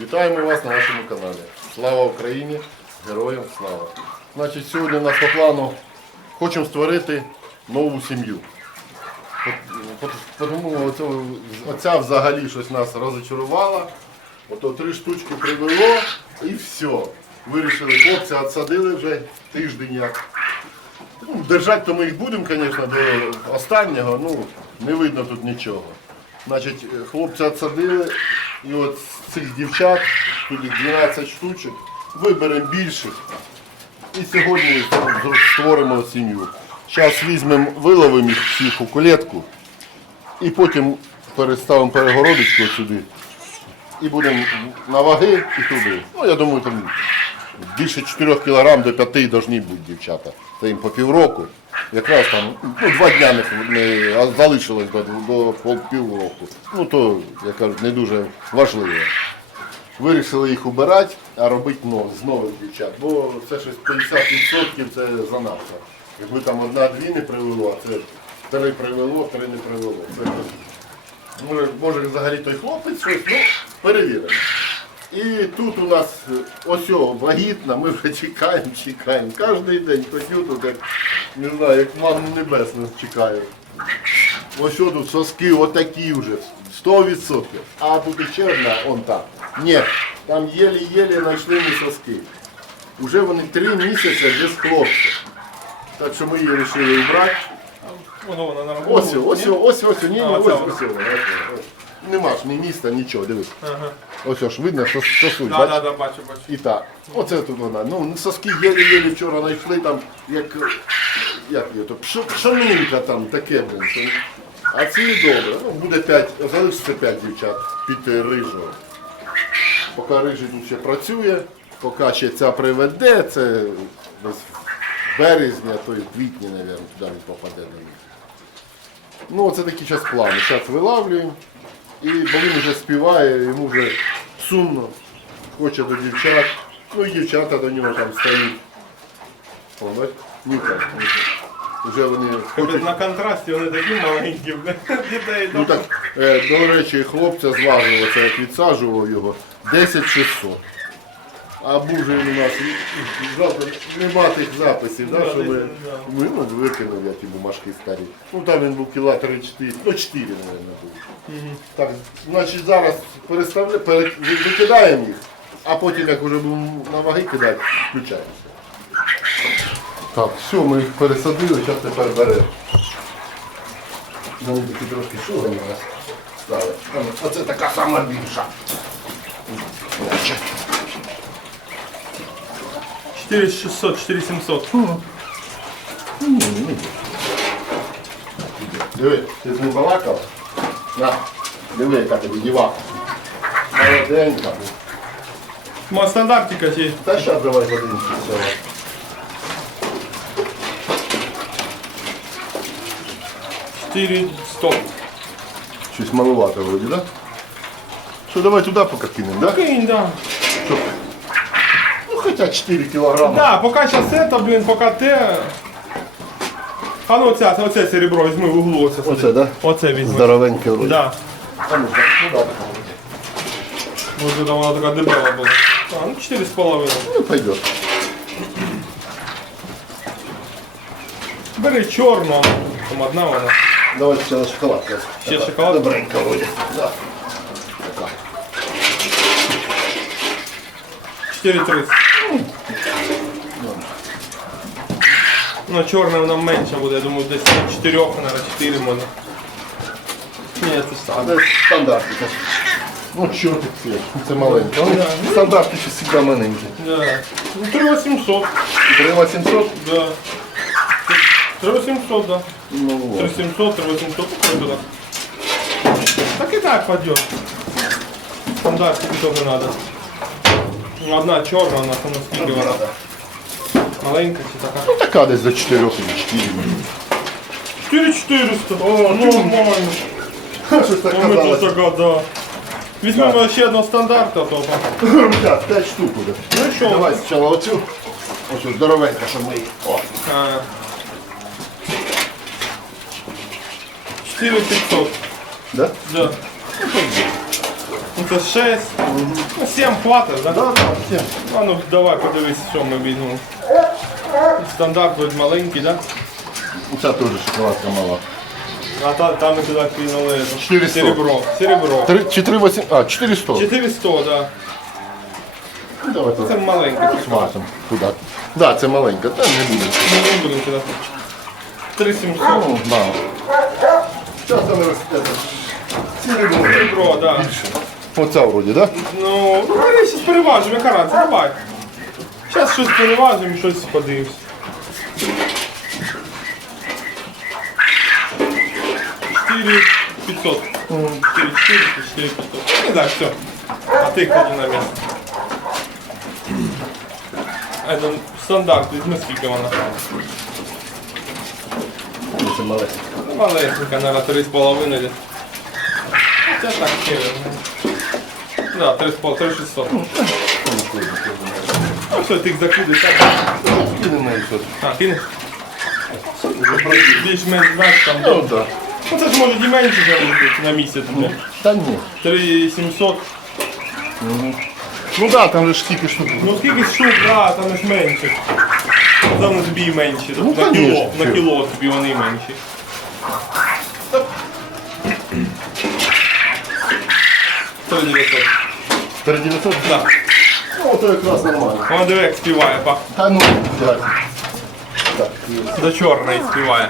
Вітаємо вас на нашому каналі. Слава Україні! Героям слава! Значить, сьогодні у нас по плану хочемо створити нову сім'ю. Тому оця взагалі щось нас розочарувала. Ото три штучки привело і все. Вирішили, хлопці відсадили вже тиждень як. Ну, держати то ми їх будемо, звісно, до останнього, ну не видно тут нічого. Значить, хлопці відсадили, і от з цих дівчат, тут 12 штучок, виберемо більших. І сьогодні створимо сім'ю. Зараз візьмемо, виловимо їх всіх у колетку і потім переставимо перегородочку сюди. І будемо на ваги і туди. Ну, я думаю, там більше 4 кг до 5 повинні бути дівчата. Це їм по півроку. Якраз там ну, два дня не, не залишилось до, до півроку. Ну то, як кажуть, не дуже важливо. Вирішили їх убирати, а робити нов, з нових дівчат. Бо це щось 50% це занадто. Якби там одна-дві не привело, а це три привело, три не привело. Це Може, може взагалі той хлопець щось, ну, перевіримо. І тут у нас е, ось вагітна, ми вже чекаємо, чекаємо. Кожен день ходю тут, як, не знаю, як маму небесну чекаю. Ось тут соски отакі вже, 100%. А тут іще одна, он там. Ні, там єлі-єлі знайшли ми соски. Уже вони три місяці без хлопця. Так що ми її вирішили вбрати. Воно вона на Ось, ось, ось, ось, ні, ні, ось, ось, ось. Нема ж ні міста, нічого, дивись. Ага. Ось ось видно, що сосуть, Да, бач? да, да, бачу, бачу. І так. Оце тут вона. Ну, соски єлі-єлі вчора знайшли там, як, як її, то пшо- пшонинка там, таке, блин. А ці добре. Ну, буде п'ять, залишиться п'ять дівчат під е, рижого. Поки рижий тут ще працює, поки ще ця приведе, це десь а то й в квітні, мабуть, туди він попаде них. Ну, оце такі зараз плани. Зараз вилавлюємо. І бо він вже співає, йому вже сумно, хоче до дівчат. Ну і дівчата до нього там стоять. О, бач. Вже вони хочуть. На контрасті вони такі маленькі, дітей. Ну так, е, до речі, хлопця зважував, це як відсаджував його, 10 600. А був же він у нас, жалко, нема тих записів, да, що ми, ми ну, викинули я ті бумажки старі. Ну там він був кіла 3-4, ну 4, мабуть, був. Так, значить зараз переставля, пере, викидаємо їх, а потім, як вже будемо на ваги кидати, включаємося. Так, все, ми їх пересадили, зараз тепер беремо. Ну, такі трошки нас стали. А, ну, Оце така сама більша. 4600, 4700. Диви, ти з ним балакав? На, диви, яка тобі дівака. Молоденька. Ма стандартика чи? Та щас давай подивимося цього. Чотири сто. Щось маловато вроді, да? Що, давай туди поки кинемо, да? Кинь, да. Ну, 4 кілограми. Да, поки зараз це, блін, поки те. А ну оце, оце серебро візьми в углу. Оце, Оце, да? Оце візьми. Здоровеньке вроді. Да. А ну, так, ну, так. Може там вона така дебела була. А, ну 4,5. Ну, пойдет. Бери чорну, там одна вона. Давай ще на шоколад. Ще шоколад? Добренько вроді. Да. 4,30. Ну, чорна вона менша буде, я думаю, десь 4, наверное, 4 може. Ні, це А сам. стандартика. Ну що ти це? Це маленьке. Ну, Стандартики завжди маленькі. Да. Ну, 3800. 3800? Да. 3800, да. Ну вот. 3700, 3800, такой туда. Так и так пойдет. Стандартики тоже надо. Одна черная, она там вона. Маленька чи така. Ну така десь за 4 или 4. 4400. О, нормально. Щось так Ну, ми тут казалось. така, да. Візьмемо ще одного стандарта, то Так, 5 штук буде. Ну що? Давай спочатку оцю. Оцю здоровенька, щоб ми її. О, А. 4500. да? Да. Ну це 6. Ну 7 хватить, да? Да, да, все. А ну давай подивись, що ми візьмемо. Стандарт вроде маленький, да? Ця теж шоколадка мала. А та, там ми туди кинули 400. серебро. Серебро. Три, чи три восім- а, 400. 400, да. Ну, Давай Це тут маленький. смажемо. Туди. Да, це маленька, та не буде. Ми не будемо кидати. 3700. Ну, мало. Зараз університет. Серебро. Серебро, да. Оця вроді, так? Да? Ну, ну бери, щось переважимо, яка разниця, давай. Зараз щось переважимо і щось подивимось. Четыре пятьсот. Четыре четыреста, четыре пятьсот. Ну да, все. А ты клади на место. Это стандарт, візьми скільки вона. Це маленька. Ну, Малесенька, наверное, три з половиною десь. Це так, ще. Да, три з половиною, три шістсот. Ну все, ти їх закидиш, так? Кинемо і все. А, кинеш? Більш-менш знаєш там. Ну, так. Ну це ж може і менше залишити на місяць. блін. Та ні. 3700. Ну так, там же ж тільки штуки. Ну скільки штук, да, там ж менше. Там тобі менші. Ну, на кіло, конечно, на кіло тобі вони менші. Три 900. 4900? Да. Ну, то якраз нормально. Вона диви, як співає, пах. Та ну, так. Так. До чорної співає.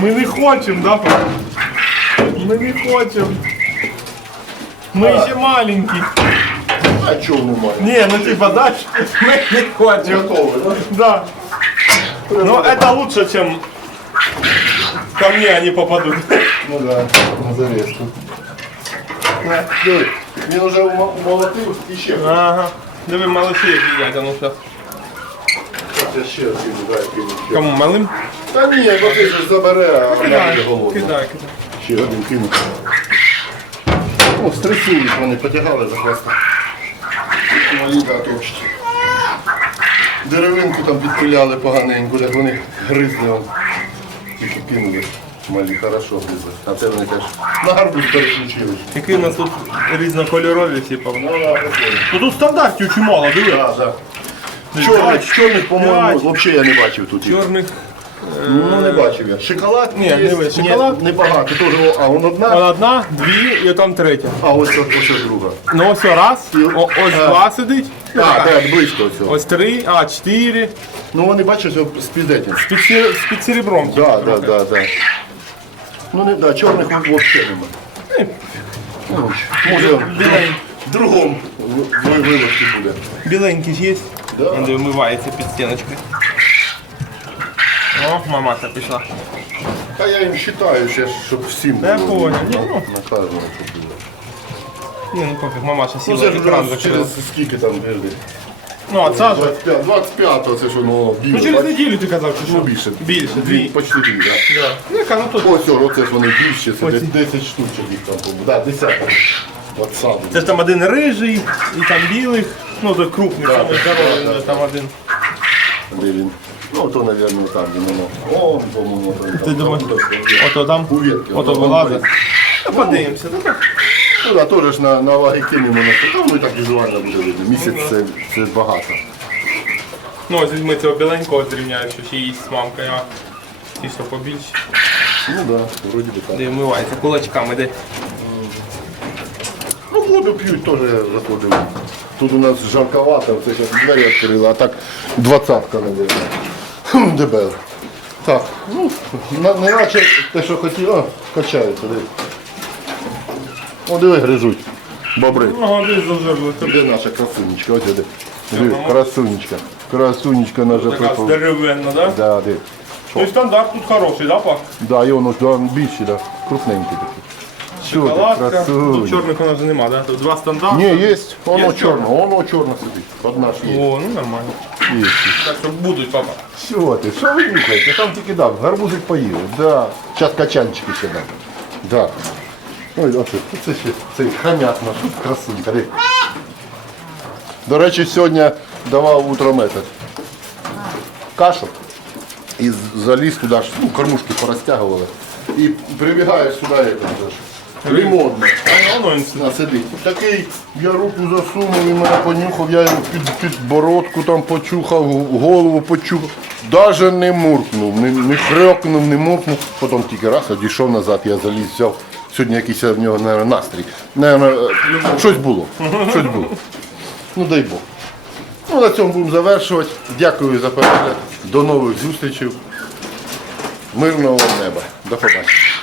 Ми не хочемо, да, пап? Ми не хочемо. Ми ще маленькі. А чого немає? Не, ну типа дальше мы не хочем. Готові, так? Да. Но это лучше, чем ко мне они попадут. Ну да, на зарезку. Диви, він вже умолотив і ще. Ага. Диви, малыши як їдять, а ну що. Я ще один, дай кину. Кому малим? Та ні, бо ти ж забере, а вона буде голодна. кидай, кидай. Ще один кину. О, стресують вони, потягали за хвоста. Малі да. Деревинку там підпиляли поганеньку, як вони гризли. Тільки кинули. Малі хорошо гризли. А це вони теж на гарбуз переключились. Які у нас тут різнокольорові всі Ну, да, прикольно. Ну тут стандартів чимало, диви. Да, да. Чорних, чорних, по-моєму, взагалі я не бачив тут. їх. Чорних. Ну, не бачив я. Шоколад? Ні, є. диви, шоколад. Небагато. Теж, о, а, вон одна, Вон одна, дві і там третя. а ось, ось, ось друга. Ну ось раз, о, ось А. два сидить. А, так, близько все. Ось три, а, чотири. Ну вони бачиш, з піздетін. Під, сер- під серебром. Да, да, да, да. Ну не да, чорних взагалі нема. Ну, може, в другому ви- вилазці буде. Біленький ж є. Да. Він вимивається під стіночкою. О, мамаша пішла. Та я їм вважаю ще, щоб всім Я було. понял. Ну, ну. На щоб було. Ні, ну поки мамаша Ну сіла це ж екран закрила. через скільки там гривень? Ну, а це ж. 25, 25 це ж воно біле. Ну через бачиш? неділю ти казав, чи що? Ну більше. Більше, Дві, дві. почти дві, так. Да. Ну, яка, ну тут. Ось, о, оце ж вони більші, це десь 10 штучок їх там було. Да, 10. От саду. Це ж там один рижий, і там білих. Ну, це крупний, самий здоровий, там один. Де він? Ну, то, мабуть, там, де воно. О, по-моєму, то він Ти там. думаєш, Там, там, ото там, У ветки. ото воно вилазить. там. Та подивимося. Ну, так. Ну, да, теж ж на, на ваги кинемо на то, ну і так візуально буде видно. Місяць це, це багато. Ну, ось візьми цього біленького зрівняю, що ще їсть мамка, а ті, що побільше. Ну так, да, вроді би так. Де вмивається кулачками, де. Ну, воду п'ють теж заходимо. Тут у нас жарковато, це зараз двері відкрили, а так двадцятка, мабуть. ДБР. Так, ну, не наче те, що хотів, о, качається. О, диви, гризуть. Бобри. Ага, десь зажерли. Де наша красунечка? Ось де. Диви, красунечка. Красунечка наша Така припала. здоровенна, да? Да, диви. Ну і стандарт тут хороший, да, пак? Да, і воно ж да, більші, да. крупненькі такі. Шоколадка. Тут красуня? чорних у нас же нема, да? Тут два стандарти. Ні, є, воно Є чорне, воно чорне сидить. Одна ж є. О, ну нормально. Є. Так що будуть, папа. Що ти, що ви нюхаєте? Там тільки дав, гарбузик поїли. Да. Зараз качанчики ще дам. Да. Ой, оце, це ще цей хам'ят наш, тут красунька. диви. До речі, сьогодні давав утром этот. Кашу. І заліз туди, ж, ну, кормушки порозтягували. І прибігаєш сюди, як це ж. Ремонтно. А воно він сидить. Такий, я руку засунув, він мене понюхав, я йому під, під бородку там почухав, голову почухав. Даже не муркнув, не, не хрюкнув, не муркнув. Потім тільки раз одійшов назад, я заліз, взяв. Сьогодні якийсь в нього, мабуть, настрій. Наверно, е, щось було. Щось було. Ну дай Бог. Ну, на цьому будемо завершувати. Дякую за перегляд. До нових зустрічей. Мирного неба. До побачення.